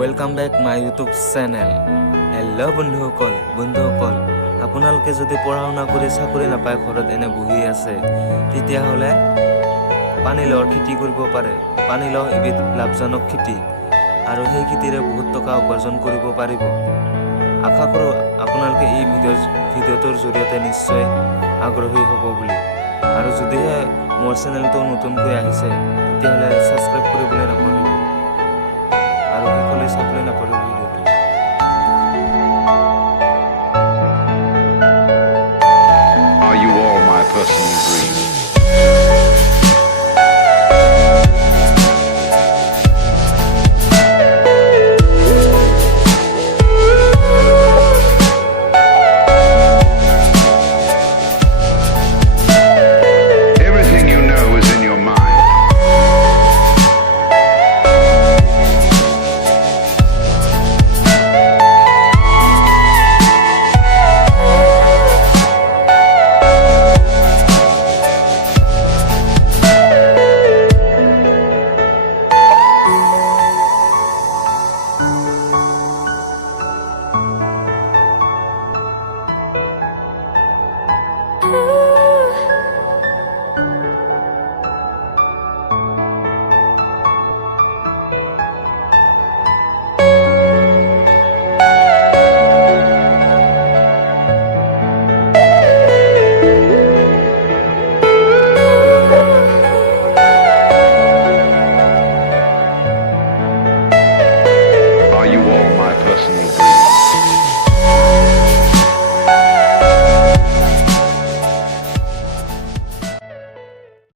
Welcome back my YouTube channel. Hello বন্ধুসকল আপোনালোকে যদি পঢ়া শুনা কৰি চাকৰি নাপায় ঘৰত এনে বহি আছে তেতিয়াহলে পানীলাওৰ খেতি কৰিব পাৰে। পানীলাও এবিধ লাভজনক খেতি আৰু সেই খেতিৰে বহুত টকা উপাৰ্জন কৰিব পাৰিব। আশা কৰো আপোনালোকে এই ভিডিঅ'টোৰ জৰিয়তে নিশ্চয় আগ্ৰহী হ'ব বুলি। আৰু যদিহে মোৰ চেনেলটো নতুনকৈ আহিছে তেতিয়াহলে সাবস্ক্ৰাইব কৰিবলৈ নাপাহৰিব আৰু সকলোৱে চাবলৈ নাপাহৰিব ভিডিঅ'টো। Are you all my personal dreams? Everything you know is in your mind. Are you all my personal dreams?